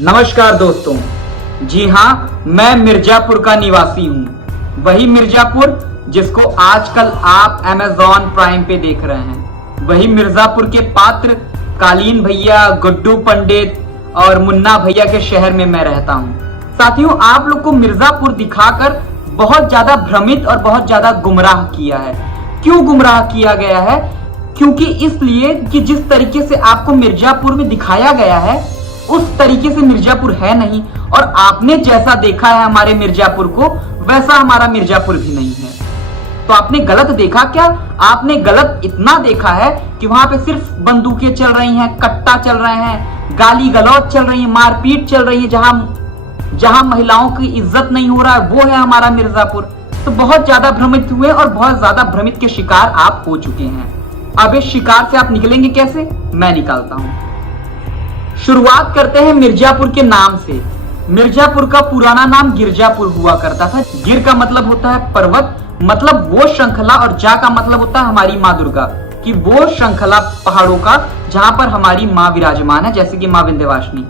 नमस्कार दोस्तों। जी हाँ, मैं मिर्जापुर का निवासी हूँ। वही मिर्जापुर जिसको आजकल आप अमेज़न प्राइम पे देख रहे हैं। वही मिर्जापुर के पात्र कालीन भैया, गुड्डू पंडित और मुन्ना भैया के शहर में मैं रहता हूँ। साथियों, आप लोग को मिर्जापुर दिखाकर बहुत ज्यादा भ्रमित और बहुत ज्यादा गुमराह किया है। क्यों गुमराह किया गया है? क्योंकि इसलिए कि जिस तरीके से आपको मिर्जापुर में दिखाया गया है उस तरीके से मिर्जापुर है नहीं, और आपने जैसा देखा है हमारे मिर्जापुर को वैसा हमारा मिर्जापुर भी नहीं है। तो आपने गलत देखा क्या? आपने गलत इतना देखा है कि वहां पे सिर्फ बंदूकें चल रही हैं, कट्टा चल रहे हैं, गाली गलौज चल रही है, मारपीट चल रही है। जहां महिलाओं की इज्जत नहीं हो रहा है वो है हमारा मिर्जापुर। तो बहुत ज्यादा भ्रमित हुए और बहुत ज्यादा भ्रमित के शिकार आप हो चुके हैं। अब इस शिकार से आप निकलेंगे कैसे? मैं निकालता हूं। शुरुआत करते हैं मिर्जापुर के नाम से। मिर्जापुर का पुराना नाम गिरजापुर हुआ करता था। गिर का मतलब होता है पर्वत, मतलब वो श्रृंखला, और जा का मतलब होता है हमारी माँ दुर्गा कि वो श्रृंखला पहाड़ों का जहां पर हमारी माँ विराजमान है, जैसे कि माँ विंध्यवासिनी।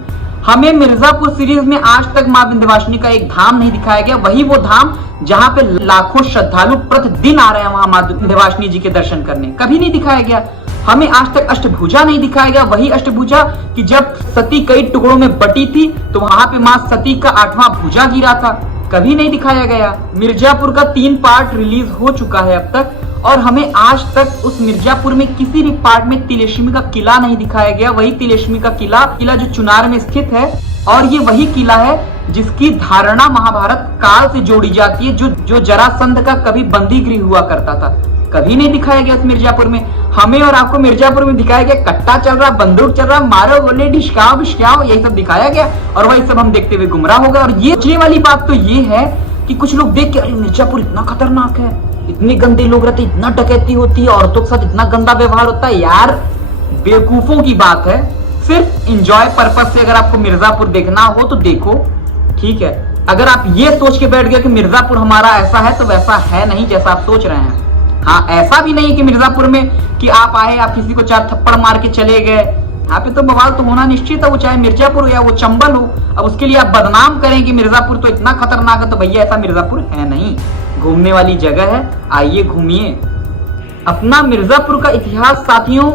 हमें मिर्जापुर सीरीज में आज तक माँ विंध्यवासिनी का एक धाम नहीं दिखाया गया। वही वो धाम जहां पे लाखों श्रद्धालु प्रतिदिन आ रहे हैं वहां माँ विंध्यवासिनी जी के दर्शन करने, कभी नहीं दिखाया गया। हमें आज तक अष्टभुजा नहीं दिखाया गया। वही अष्टभुजा कि जब सती कई टुकड़ों में बटी थी तो वहां पे मां सती का 8वां भुजा गिरा था, कभी नहीं दिखाया गया। मिर्जापुर का 3 पार्ट रिलीज हो चुका है अब तक, और हमें आज तक उस मिर्जापुर में किसी भी पार्ट में तिलेश्मी का किला नहीं दिखाया गया। वही तिलेश्मी का किला जो चुनार में स्थित है, और ये वही किला है जिसकी धारणा महाभारत काल से जोड़ी जाती है, जो जरासंध का कभी बंदी गृह हुआ करता था, कभी नहीं दिखाया गया इस मिर्जापुर में। हमें और आपको मिर्जापुर में दिखाया गया कट्टा चल रहा, बंदूक चल रहा, मारो गोले, ढिशकाओ बिशकाओ, यही सब दिखाया गया, और वही सब हम देखते हुए गुमराह हो गए। और ये सोचने वाली बात तो ये है कि कुछ लोग देख के, अरे मिर्जापुर इतना खतरनाक है, इतने गंदे लोग रहते, इतना डकैती होती है, औरतों के साथ इतना गंदा व्यवहार होता है। यार बेवकूफों की बात है। सिर्फ इंजॉय पर्पज से अगर आपको मिर्जापुर देखना हो तो देखो, ठीक है। अगर आप ये सोच के बैठ गए कि मिर्जापुर हमारा ऐसा है, तो वैसा है नहीं जैसा आप सोच रहे हैं। हाँ, ऐसा भी नहीं है कि मिर्जापुर में कि आप आए, आप किसी को 4 थप्पड़ मार के चले गए। यहाँ पे तो बवाल तो होना निश्चित है, वो चाहे मिर्जापुर हो या वो चंबल हो। अब उसके लिए आप बदनाम करें कि मिर्जापुर तो इतना खतरनाक है, तो भैया ऐसा मिर्जापुर है नहीं। घूमने वाली जगह है, आइए घूमिए। अपना मिर्जापुर का इतिहास साथियों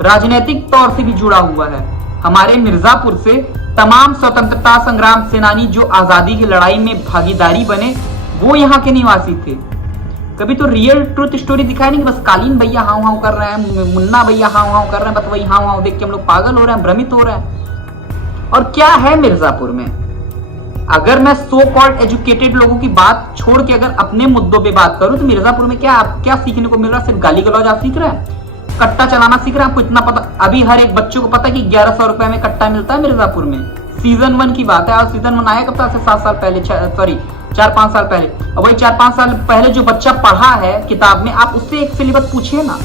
राजनीतिक तौर से भी जुड़ा हुआ है। हमारे मिर्जापुर से तमाम स्वतंत्रता संग्राम सेनानी जो आजादी की लड़ाई में भागीदारी बने, वो यहाँ के निवासी थे। कभी तो रियल ट्रूथ स्टोरी दिखाई नहीं कि बस कालीन भैया हाउ हाउ कर रहे हैं, मुन्ना भैया हाउ हाउ कर रहे हैं, बस वही हाउ हाउ देख के हम लोग पागल हो रहे हैं, भ्रमित हो रहे हैं। और क्या है मिर्जापुर में? अगर मैं सो कॉल्ड एजुकेटेड लोगों की बात छोड़ के अगर अपने मुद्दों पे बात करूं तो मिर्जापुर में क्या सीखने को मिल रहा है? सिर्फ गाली गलौज आप सीख रहे हैं, कट्टा चलाना सीख रहे हैं। आपको इतना पता, अभी हर एक बच्चों को पता है कि 1100 रुपए में कट्टा मिलता है मिर्जापुर में। सीजन 1 की बात है, और सीजन 1 आया कब था? 7 साल पहले, सॉरी 4-5 साल पहले। और वही 4-5 साल पहले जो बच्चा पढ़ा है किताब में, आप उससे एक सिलेबस पूछिए ना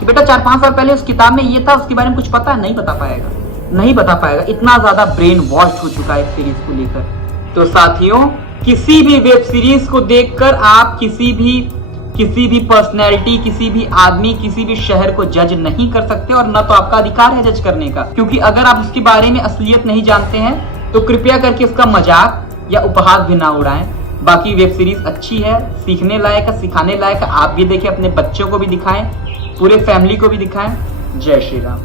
कि बेटा 4-5 साल पहले उस किताब में ये था, उसके बारे में कुछ पता है? नहीं बता पाएगा, नहीं बता पाएगा। इतना ज्यादा ब्रेन वॉश हो चुका है इस सीरीज को लेकर। तो साथियों, किसी भी वेब सीरीज को देखकर आप किसी भी पर्सनैलिटी, किसी भी आदमी, किसी भी शहर को जज नहीं कर सकते, और न तो आपका अधिकार है जज करने का। क्योंकि अगर आप उसके बारे में असलियत नहीं जानते हैं तो कृपया करके उसका मजाक या उपहास भी ना उड़ाएं। बाकी वेब सीरीज अच्छी है, सीखने लायक है, सिखाने लायक है। आप भी देखें, अपने बच्चों को भी दिखाएं, पूरे फैमिली को भी दिखाएं। जय श्री राम।